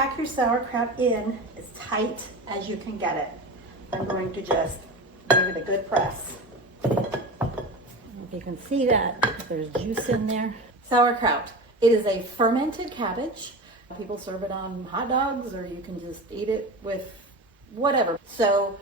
pack your sauerkraut in as tight as you can get it. I'm going to just give it a good press. If you can see that, there's juice in there. Sauerkraut. It is a fermented cabbage. People serve it on hot dogs, or you can just eat it with whatever. So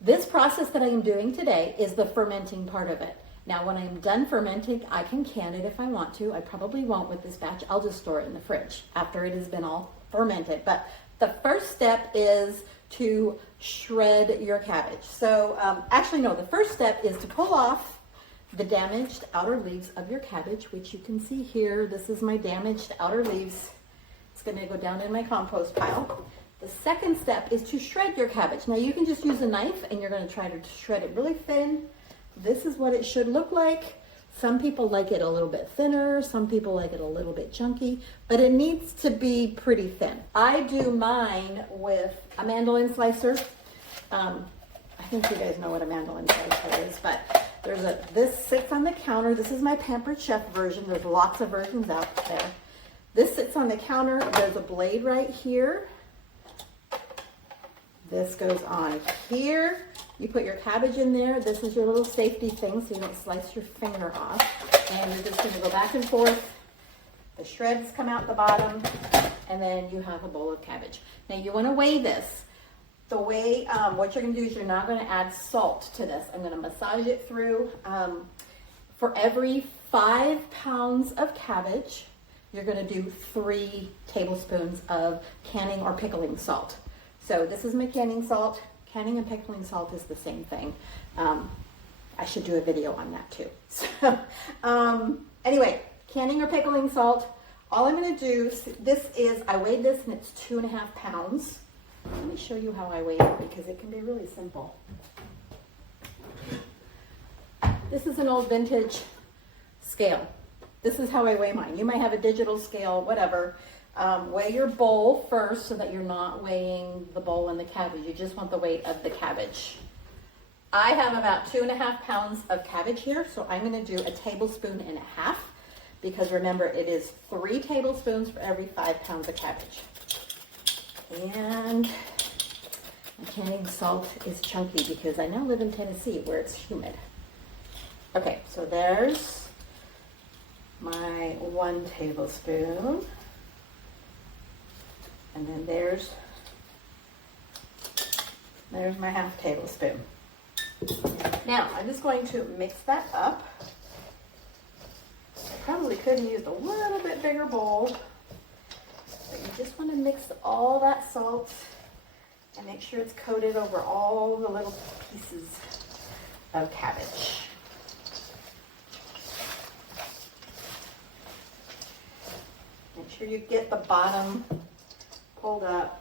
this process that I am doing today is the fermenting part of it. Now, when I'm done fermenting, I can can it if I want to. I probably won't with this batch. I'll just store it in the fridge after it has been all fermented. But the first step is to shred your cabbage. So actually, no, the first step is to pull off the damaged outer leaves of your cabbage, which you can see here. This is my damaged outer leaves. It's going to go down in my compost pile. The second step is to shred your cabbage. Now, you can just use a knife, and you're going to try to shred it really thin. This is what it should look like. Some people like it a little bit thinner. Some people like it a little bit chunky, but it needs to be pretty thin. I do mine with a mandolin slicer. I think you guys know what a mandolin slicer is, but this sits on the counter. This is my Pampered Chef version. There's lots of versions out there. This sits on the counter. There's a blade right here. This goes on here. You put your cabbage in there. This is your little safety thing so you don't slice your finger off. And you're just going to go back and forth. The shreds come out the bottom, and then you have a bowl of cabbage. Now you want to weigh this. The way, what you're going to do is you're not going to add salt to this. I'm going to massage it through. For every 5 pounds of cabbage, you're going to do 3 tablespoons of canning or pickling salt. So this is my canning salt. Canning and pickling salt is the same thing. I should do a video on that too. So, anyway, canning or pickling salt. All I'm going to do, I weighed this and it's 2.5 pounds. Let me show you how I weigh it because it can be really simple. This is an old vintage scale. This is how I weigh mine. You might have a digital scale, whatever. Weigh your bowl first so that you're not weighing the bowl and the cabbage. You just want the weight of the cabbage. I have about 2.5 pounds of cabbage here, so I'm going to do 1.5 tablespoons because remember, it is 3 tablespoons for every 5 pounds of cabbage. And my canning salt is chunky because I now live in Tennessee where it's humid. Okay, so there's my 1 tablespoon. And then there's my 1/2 tablespoon. Now, I'm just going to mix that up. I probably could have used a little bit bigger bowl, but you just want to mix all that salt and make sure it's coated over all the little pieces of cabbage. Make sure you get the bottom pulled up.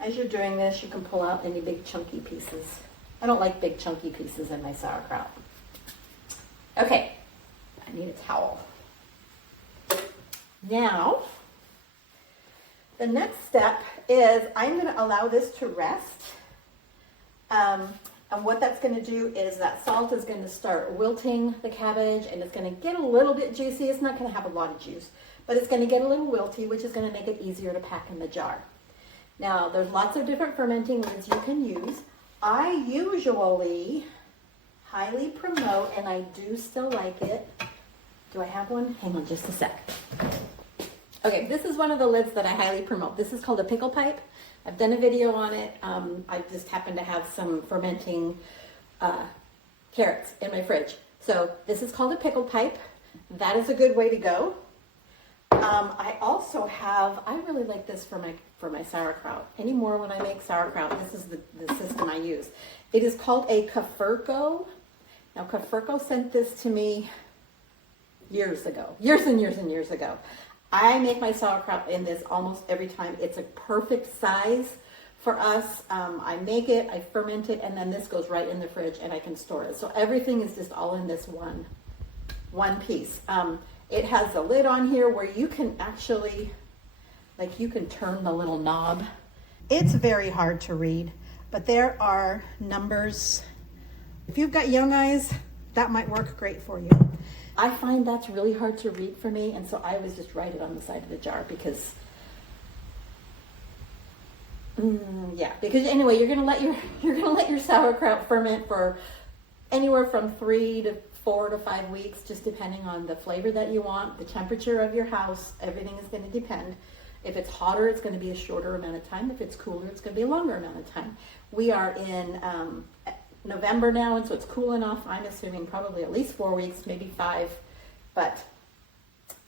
As you're doing this, you can pull out any big chunky pieces. I don't like big chunky pieces in my sauerkraut. Okay, I need a towel. Now, the next step is I'm going to allow this to rest. And what that's going to do is that salt is going to start wilting the cabbage, and it's going to get a little bit juicy. It's not going to have a lot of juice, but it's going to get a little wilty, which is going to make it easier to pack in the jar. Now, there's lots of different fermenting lids you can use. I usually highly promote, and I do still like it. Do I have one? Hang on just a sec. Okay, this is one of the lids that I highly promote. This is called a pickle pipe. I've done a video on it. I just happen to have some fermenting carrots in my fridge. So this is called a pickle pipe. That is a good way to go. I also have, I really like this for my sauerkraut. Anymore when I make sauerkraut, this is the system I use. It is called a Kafurko. Now Kafurko sent this to me years ago. Years and years ago. I make my sauerkraut in this almost every time. It's a perfect size for us. I make it, I ferment it, and then this goes right in the fridge and I can store it. So everything is just all in this one piece. It has a lid on here where you can actually, like you can turn the little knob. It's very hard to read, but there are numbers. If you've got young eyes, that might work great for you. I find that's really hard to read for me, and so I always just write it on the side of the jar because Yeah, because anyway, you're gonna let your sauerkraut ferment for anywhere from 3 to 4 to 5 weeks, just depending on the flavor that you want, the temperature of your house. Everything is going to depend. If it's hotter, it's going to be a shorter amount of time. If it's cooler, it's going to be a longer amount of time. We are in November now, and so it's cool enough. I'm assuming probably at least 4 weeks, maybe 5. But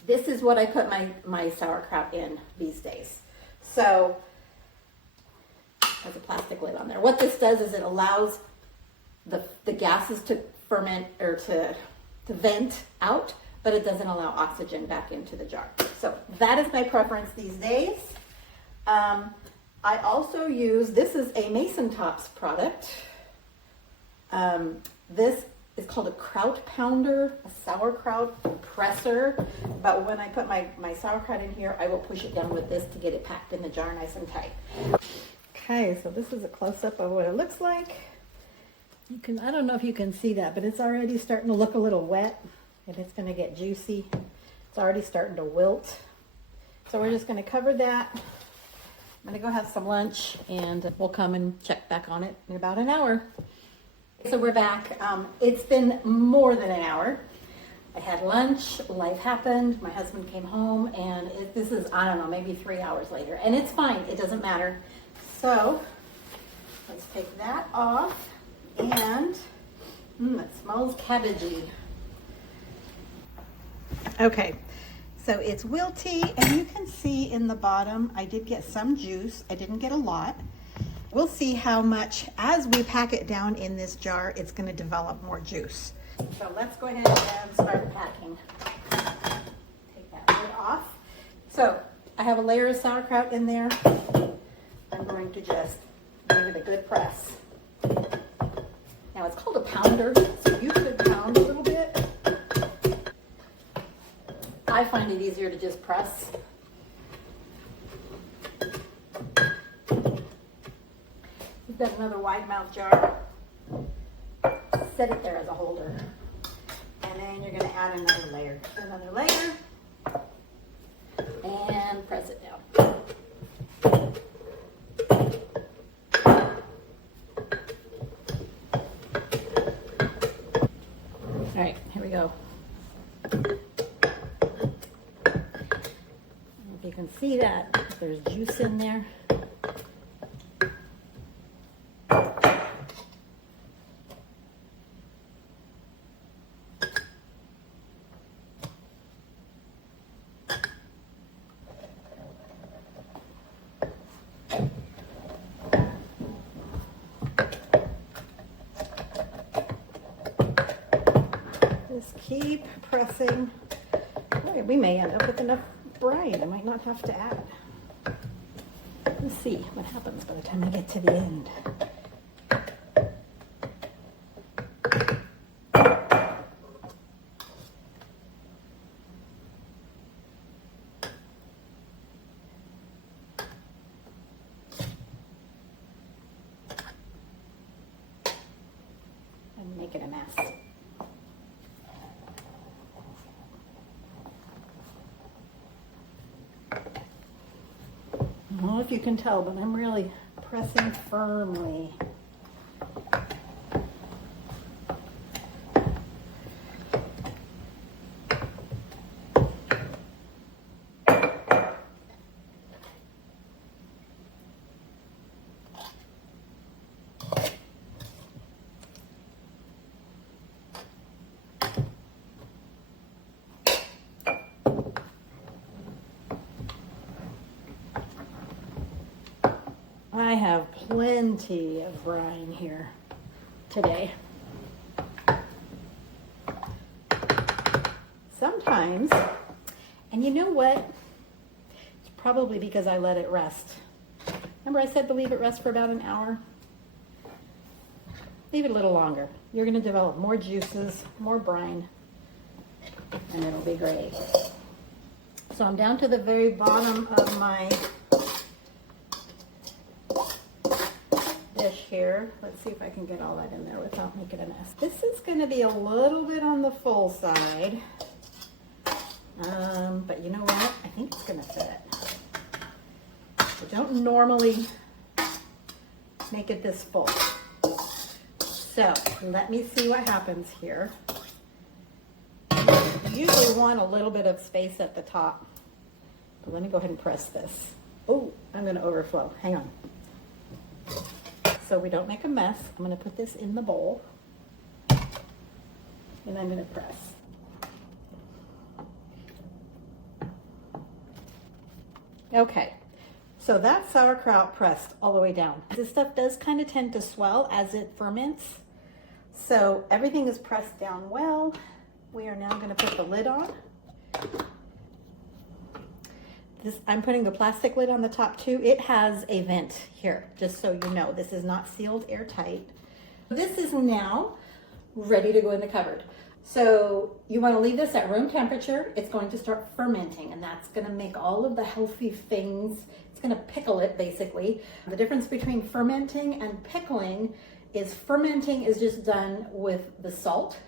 this is what I put my sauerkraut in these days. So there's a plastic lid on there. What this does is it allows the gases to ferment or to vent out, but it doesn't allow oxygen back into the jar. So that is my preference these days. I also use, this is a Mason Tops product. This is called a kraut pounder, a sauerkraut presser. But when I put my sauerkraut in here, I will push it down with this to get it packed in the jar nice and tight. Okay, so this is a close-up of what it looks like. I don't know if you can see that, but it's already starting to look a little wet, and it's going to get juicy. It's already starting to wilt. So we're just going to cover that. I'm going to go have some lunch, and we'll come and check back on it in about an hour. So we're back. It's been more than an hour. I had lunch, life happened, my husband came home, and this is, I don't know, maybe 3 hours later. And it's fine, it doesn't matter. So let's take that off. And it smells cabbagey. Okay, so it's wilty, and you can see in the bottom I did get some juice. I didn't get a lot. We'll see how much, as we pack it down in this jar, it's going to develop more juice. So let's go ahead and start packing. Take that lid off. So I have a layer of sauerkraut in there. I'm going to just give it a good press. Now it's called a pounder, so you could pound a little bit. I find it easier to just press. We've got another wide mouth jar. Set it there as a holder. And then you're going to add another layer. And press it down. All right, here we go. If you can see that, there's juice in there. Just keep pressing. Right, we may end up with enough brine. I might not have to add. Let's see what happens by the time I get to the end. I'm making a mess. I don't know if you can tell, but I'm really pressing firmly. I have plenty of brine here today. Sometimes, and you know what? It's probably because I let it rest. Remember I said to leave it rest for about an hour? Leave it a little longer. You're going to develop more juices, more brine, and it'll be great. So I'm down to the very bottom of my dish here. Let's see if I can get all that in there without making a mess. This is going to be a little bit on the full side, but you know what? I think it's going to fit. I don't normally make it this full. So let me see what happens here. You usually want a little bit of space at the top. But let me go ahead and press this. Oh, I'm going to overflow. Hang on. So we don't make a mess, I'm going to put this in the bowl. And I'm going to press. Okay, so that's sauerkraut pressed all the way down. This stuff does kind of tend to swell as it ferments. So everything is pressed down well. We are now going to put the lid on. I'm putting the plastic lid on the top too. It has a vent here, just so you know. This is not sealed airtight. This is now ready to go in the cupboard. So you want to leave this at room temperature. It's going to start fermenting, and that's going to make all of the healthy things. It's going to pickle it, basically. The difference between fermenting and pickling is fermenting is just done with the salt,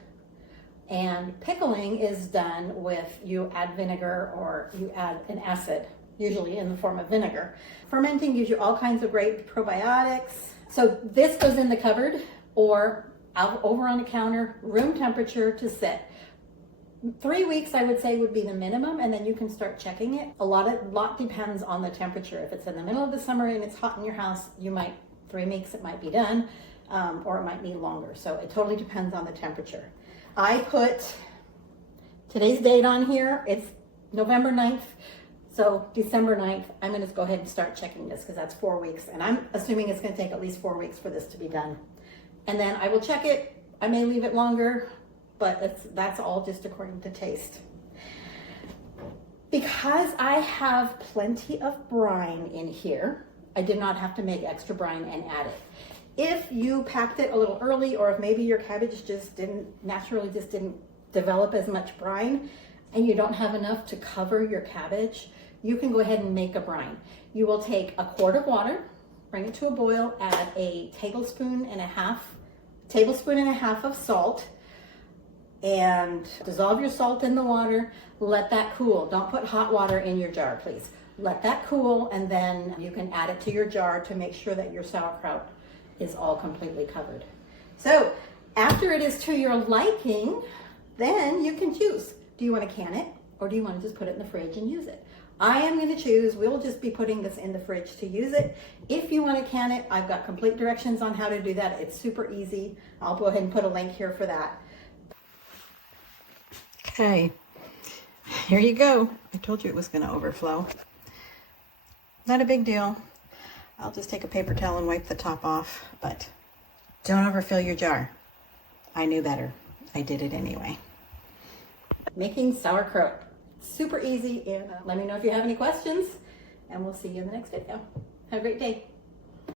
and pickling is done with you add vinegar or you add an acid, usually in the form of vinegar. Fermenting gives you all kinds of great probiotics. So this goes in the cupboard or out over on the counter, room temperature to sit. 3 weeks, I would say, would be the minimum, and then you can start checking it. A lot depends on the temperature. If it's in the middle of the summer and it's hot in your house, 3 weeks it might be done, or it might need longer. So it totally depends on the temperature. I put today's date on here. It's November 9th. So December 9th, I'm going to go ahead and start checking this because that's 4 weeks. And I'm assuming it's going to take at least 4 weeks for this to be done. And then I will check it. I may leave it longer, but that's all just according to taste. Because I have plenty of brine in here, I did not have to make extra brine and add it. If you packed it a little early, or if maybe your cabbage just didn't develop as much brine, and you don't have enough to cover your cabbage, you can go ahead and make a brine. You will take a quart of water, bring it to a boil, add a tablespoon and a half of salt, and dissolve your salt in the water. Let that cool. Don't put hot water in your jar, please. Let that cool, and then you can add it to your jar to make sure that your sauerkraut is all completely covered. So after it is to your liking, then you can choose. Do you want to can it, or do you want to just put it in the fridge and use it? I am going to choose, we'll just be putting this in the fridge to use it. If you want to can it, I've got complete directions on how to do that. It's super easy. I'll go ahead and put a link here for that. Okay, here you go. I told you it was going to overflow. Not a big deal. I'll just take a paper towel and wipe the top off, but don't overfill your jar. I knew better. I did it anyway. Making sauerkraut. Super easy, and let me know if you have any questions, and we'll see you in the next video. Have a great day.